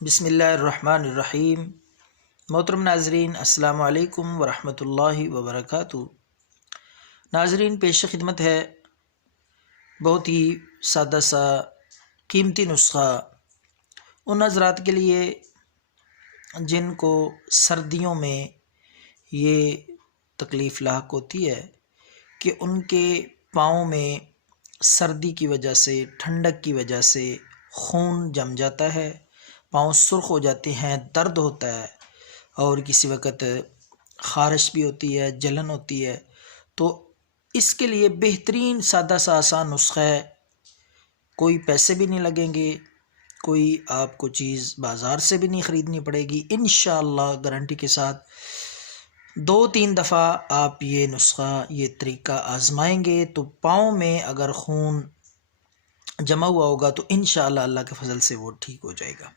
بسم اللہ الرحمن الرحیم۔ محترم ناظرین، السلام علیکم ورحمۃ اللہ وبرکاتہ۔ ناظرین، پیش خدمت ہے بہت ہی سادہ سا قیمتی نسخہ ان حضرات کے لیے جن کو سردیوں میں یہ تکلیف لاحق ہوتی ہے کہ ان کے پاؤں میں سردی کی وجہ سے، ٹھنڈک کی وجہ سے خون جم جاتا ہے، پاؤں سرخ ہو جاتے ہیں، درد ہوتا ہے اور کسی وقت خارش بھی ہوتی ہے، جلن ہوتی ہے۔ تو اس کے لیے بہترین سادہ سا آسان نسخہ ہے، کوئی پیسے بھی نہیں لگیں گے، کوئی آپ کو چیز بازار سے بھی نہیں خریدنی پڑے گی، انشاءاللہ گارنٹی کے ساتھ 2-3 دفعہ آپ یہ نسخہ، یہ طریقہ آزمائیں گے تو پاؤں میں اگر خون جمع ہوا ہوگا تو انشاءاللہ اللہ کے فضل سے وہ ٹھیک ہو جائے گا۔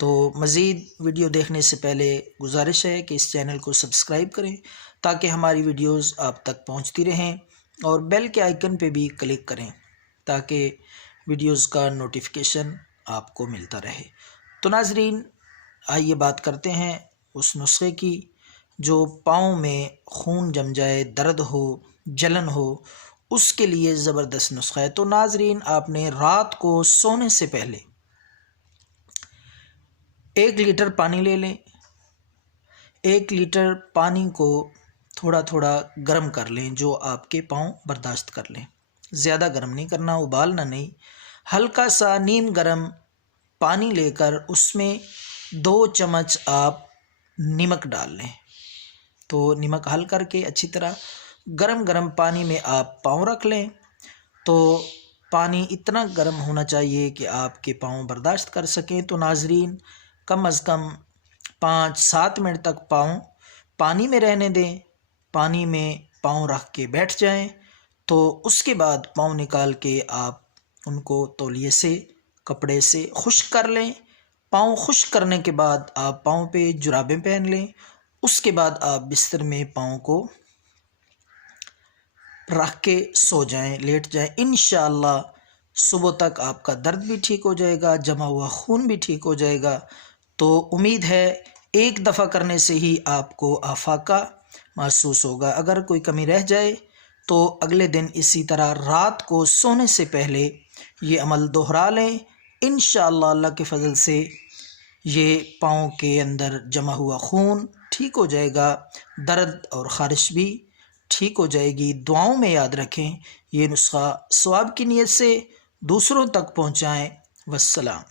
تو مزید ویڈیو دیکھنے سے پہلے گزارش ہے کہ اس چینل کو سبسکرائب کریں تاکہ ہماری ویڈیوز آپ تک پہنچتی رہیں، اور بیل کے آئیکن پہ بھی کلک کریں تاکہ ویڈیوز کا نوٹیفیکیشن آپ کو ملتا رہے۔ تو ناظرین، آئیے بات کرتے ہیں اس نسخے کی جو پاؤں میں خون جم جائے، درد ہو، جلن ہو، اس کے لیے زبردست نسخہ ہے۔ تو ناظرین، آپ نے رات کو سونے سے پہلے 1 لیٹر پانی لے لیں۔ 1 لیٹر پانی کو تھوڑا تھوڑا گرم کر لیں، جو آپ کے پاؤں برداشت کر لیں۔ زیادہ گرم نہیں کرنا، ابالنا نہیں، ہلکا سا نیم گرم پانی لے کر اس میں 2 چمچ آپ نمک ڈال لیں۔ تو نمک حل کر کے اچھی طرح گرم گرم پانی میں آپ پاؤں رکھ لیں۔ تو پانی اتنا گرم ہونا چاہیے کہ آپ کے پاؤں برداشت کر سکیں۔ تو ناظرین، کم از کم 5-7 منٹ تک پاؤں پانی میں رہنے دیں، پانی میں پاؤں رکھ کے بیٹھ جائیں۔ تو اس کے بعد پاؤں نکال کے آپ ان کو تولیے سے، کپڑے سے خشک کر لیں۔ پاؤں خشک کرنے کے بعد آپ پاؤں پہ جرابیں پہن لیں۔ اس کے بعد آپ بستر میں پاؤں کو رکھ کے سو جائیں، لیٹ جائیں۔ انشاءاللہ صبح تک آپ کا درد بھی ٹھیک ہو جائے گا، جمع ہوا خون بھی ٹھیک ہو جائے گا۔ تو امید ہے ایک دفعہ کرنے سے ہی آپ کو افاقہ محسوس ہوگا۔ اگر کوئی کمی رہ جائے تو اگلے دن اسی طرح رات کو سونے سے پہلے یہ عمل دوہرا لیں۔ انشاءاللہ اللہ کے فضل سے یہ پاؤں کے اندر جمع ہوا خون ٹھیک ہو جائے گا، درد اور خارش بھی ٹھیک ہو جائے گی۔ دعاؤں میں یاد رکھیں، یہ نسخہ ثواب کی نیت سے دوسروں تک پہنچائیں۔ والسلام۔